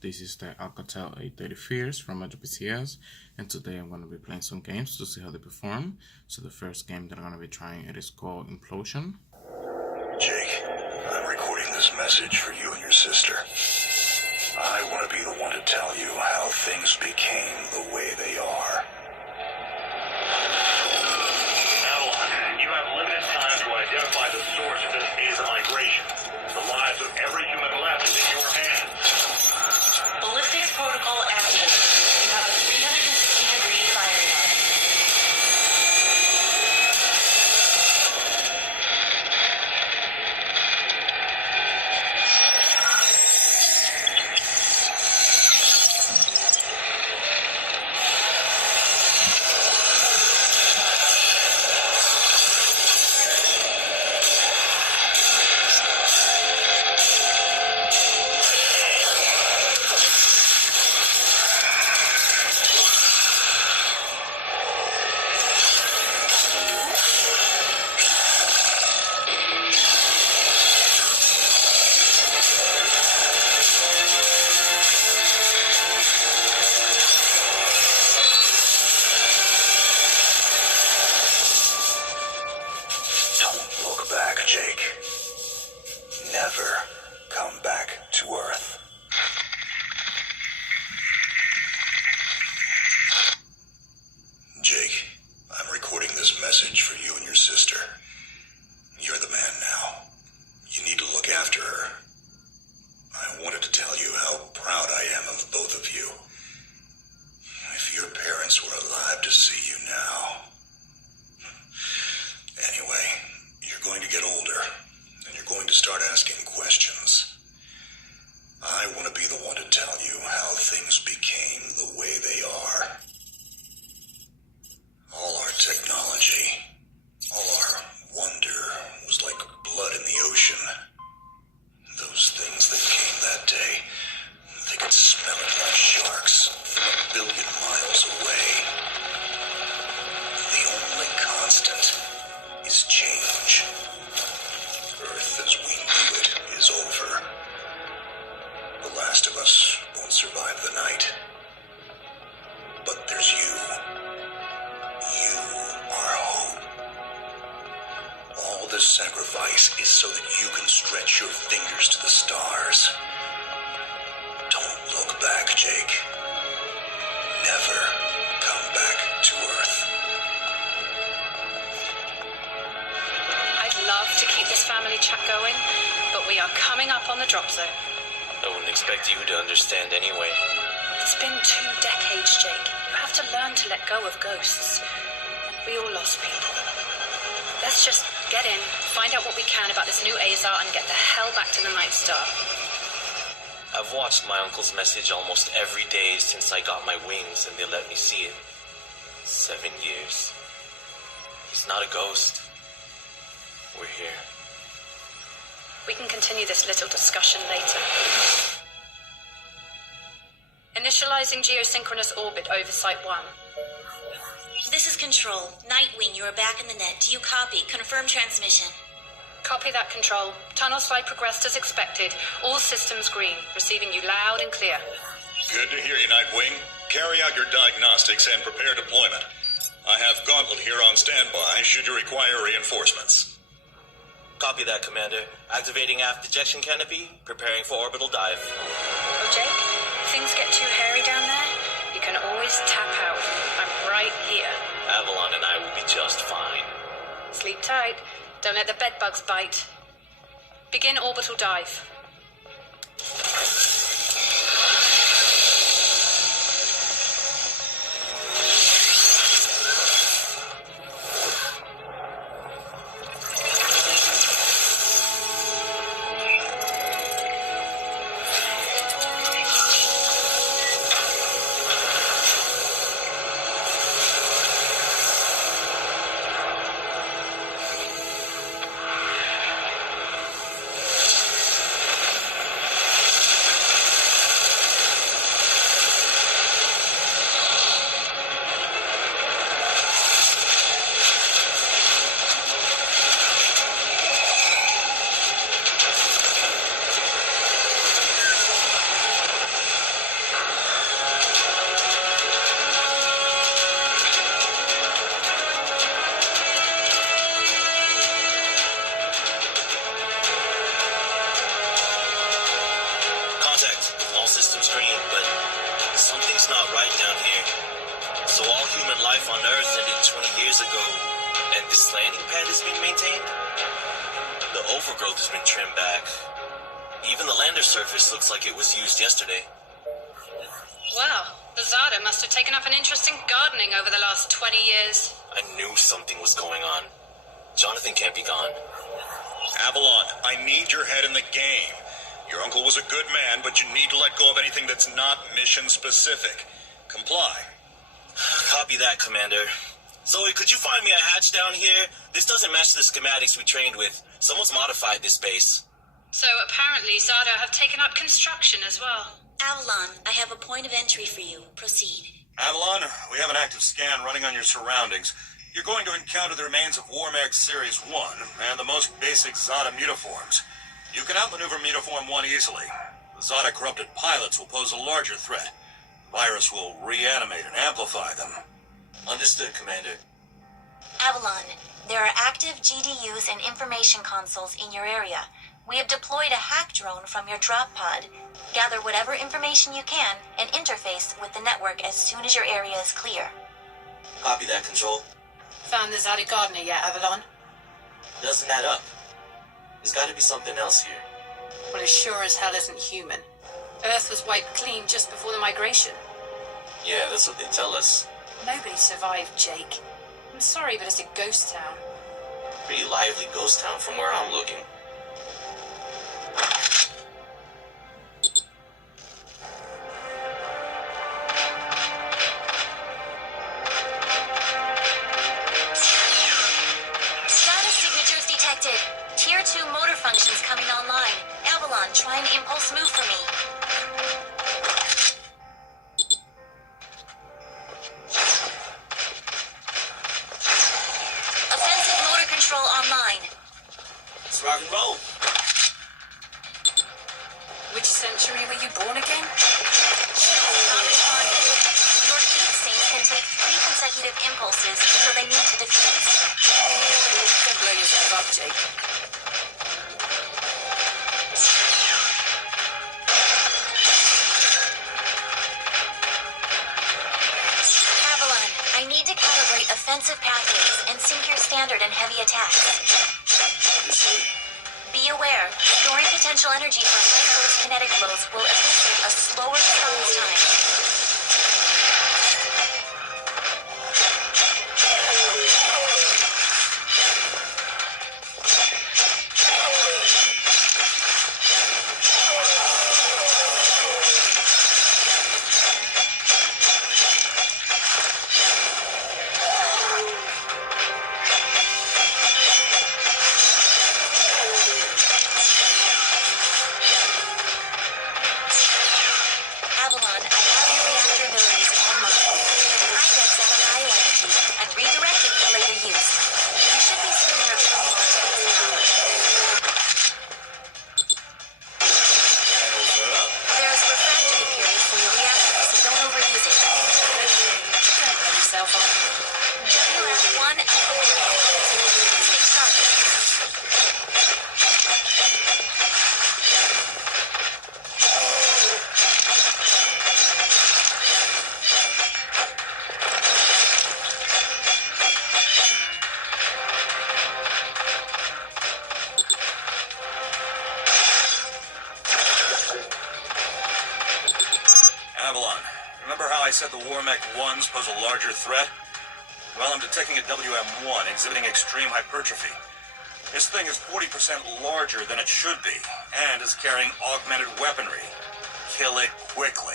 This is the Alcatel A30 from MetroPCS, and today I'm going to be playing some games to see how they perform. So the first game that I'm going to be trying it is called Implosion. Jake, I'm recording this message for you and your sister. I want to be the one to tell you how things became the way they are. Avalon, you have limited time to identify the source of this data migration. The lives of every human left is in your hands. Ballistics protocol active. You have a 360-degree firing line. Jake, never come back to Earth. Jake, I'm recording this message for you and your sister. You're the man now. You need to look after her. I wanted to tell you how proud I am of both of you. If your parents were alive to see you now. Anyway, you're going to get older, and you're going to start asking questions. I want to be the one to tell you how things became the way they are. All our technology, all our wonder was like blood in the ocean. Those things that came that day, they could smell it like sharks from 1 billion miles away. The only constant is change. Earth as we knew it is over. The last of us won't survive the night. But there's you. You are hope. All this sacrifice is so that you can stretch your fingers to the stars. Don't look back, Jake. Never come back to Earth. I'd love to keep this family chat going, but we are coming up on the drop zone. I wouldn't expect you to understand anyway. It's been 2 decades, Jake. You have to learn to let go of ghosts. We all lost people. Let's just get in, find out what we can about this new Azar, and get the hell back to the Night Star. I've watched my uncle's message almost every day since I got my wings and they let me see it. 7 years. He's not a ghost. We're here. We can continue this little discussion later. Initializing geosynchronous orbit over Site 1. This is Control. Nightwing, you are back in the net. Do you copy? Confirm transmission. Copy that, Control. Tunnel slide progressed as expected. All systems green. Receiving you loud and clear. Good to hear you, Nightwing. Carry out your diagnostics and prepare deployment. I have Gauntlet here on standby should you require reinforcements. Copy that, Commander. Activating aft ejection canopy, preparing for orbital dive. Oh, Jake, if things get too hairy down there, you can always tap out. I'm right here. Avalon and I will be just fine. Sleep tight. Don't let the bedbugs bite. Begin orbital dive. ago, and this landing pad is being maintained. The overgrowth has been trimmed back. Even the lander surface looks like it was used yesterday. Wow, the Zada must have taken up an interest in gardening over the last 20 years. I knew something was going on. Jonathan can't be gone. Avalon, I need your head in the game. Your uncle was a good man, but you need to let go of anything that's not mission-specific. Comply. Copy that, Commander. Zoe, could you find me a hatch down here? This doesn't match the schematics we trained with. Someone's modified this base. So apparently Zada have taken up construction as well. Avalon, I have a point of entry for you. Proceed. Avalon, we have an active scan running on your surroundings. You're going to encounter the remains of Warmech Series 1 and the most basic Zada mutaforms. You can outmaneuver Mutaform 1 easily. The Zada corrupted pilots will pose a larger threat. The virus will reanimate and amplify them. Understood, Commander. Avalon, there are active GDUs and information consoles in your area. We have deployed a hack drone from your drop pod. Gather whatever information you can and interface with the network as soon as your area is clear. Copy that, Control. Found the Zada gardener yet, Avalon? Doesn't add up. There's got to be something else here. Well, it sure as hell isn't human. Earth was wiped clean just before the migration. Yeah, that's what they tell us. Nobody survived, Jake. I'm sorry, but it's a ghost town. Pretty lively ghost town from where I'm looking. Status signatures detected. Tier 2 motor functions coming online. Avalon, try and impulse move for me. Offensive motor control online. Let's rock and roll. Which century were you born again? Not responding. Your heat sinks can take 3 consecutive impulses until they need to defuse. Don't blow yourself up, Jake. Avalon, I need to calibrate offensive pathways and sync your standard and heavy attacks. Understood. Be aware, storing potential energy for high-source kinetic blows will elicit a slower response time. Avalon, I have your reactor abilities online. Hijack that bioenergy and redirect it for later use. You should be seeing your approval in 10 hours. There's a refractory period for your reactor, so don't overuse it. Don't blow yourself up. WF1 equilibrium. Stay sharp. Avalon, remember how I said the Warmech 1s pose a larger threat? Well, I'm detecting a WM1 exhibiting extreme hypertrophy. This thing is 40% larger than it should be, and is carrying augmented weaponry. Kill it quickly.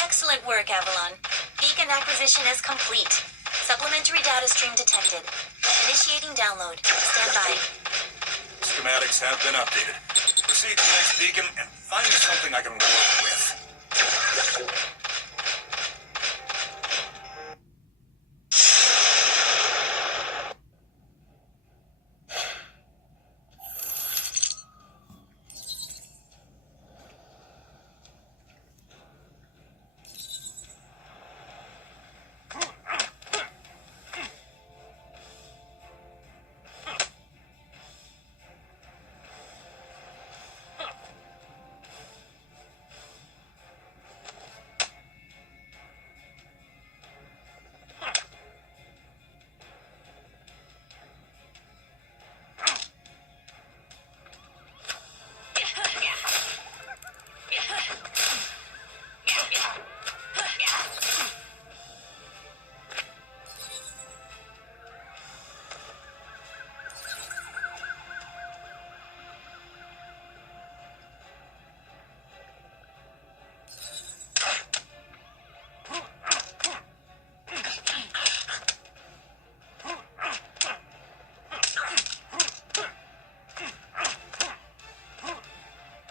Excellent work, Avalon. Beacon acquisition is complete. Supplementary data stream detected. Initiating download. Stand by. Schematics have been updated. Proceed proceed to the next beacon and find me something I can work with.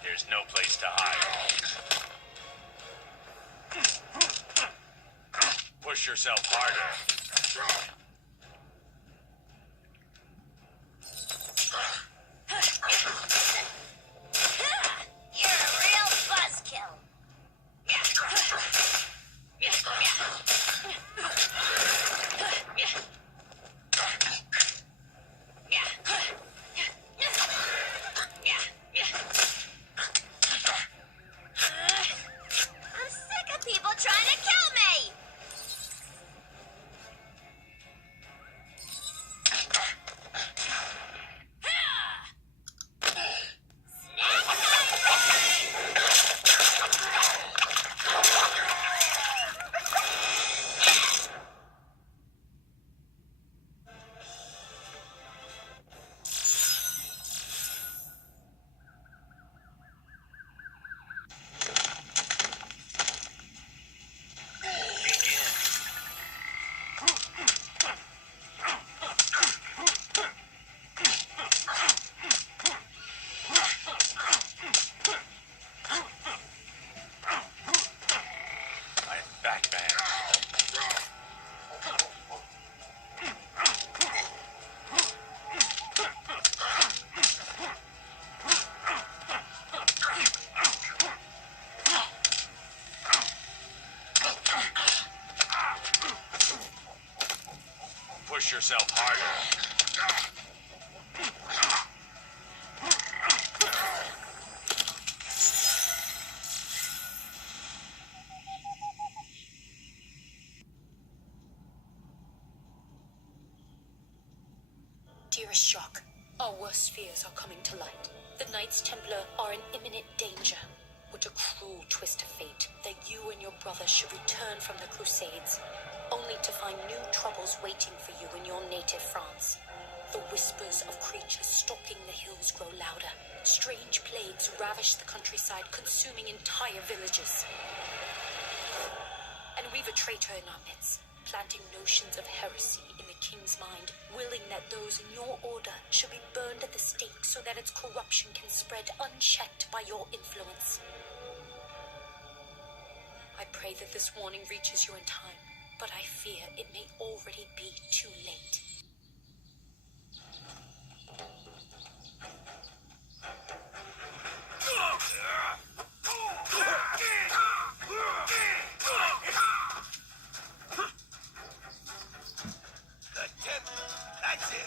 There's no place to hide. Push yourself harder. You're a real buzzkill. I'm sick of people trying to kill me. I'm Batman. Push yourself harder. Dearest Shock, our worst fears are coming to light. The Knights Templar are in imminent danger. What a cruel twist of fate that you and your brother should return from the Crusades, only to find new troubles waiting for you in your native France. The whispers of creatures stalking the hills grow louder. Strange plagues ravish the countryside, consuming entire villages. And we've a traitor in our midst, planting notions of heresy in the king's mind, willing that those in your order should be burned at the stake so that its corruption can spread unchecked by your influence. I pray that this warning reaches you in time, but I fear it may already be too late. That's it.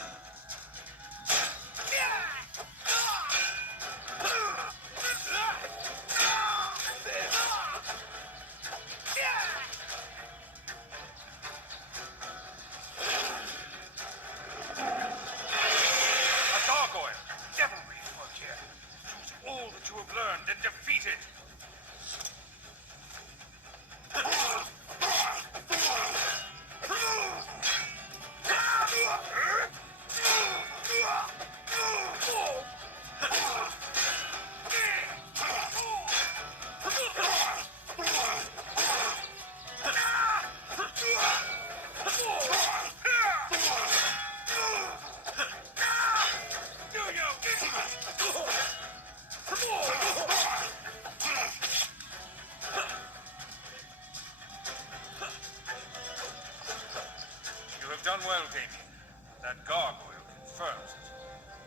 That gargoyle confirms it.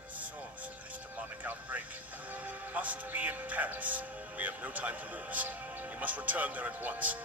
The source of this demonic outbreak must be in Paris. We have no time to lose. We must return there at once.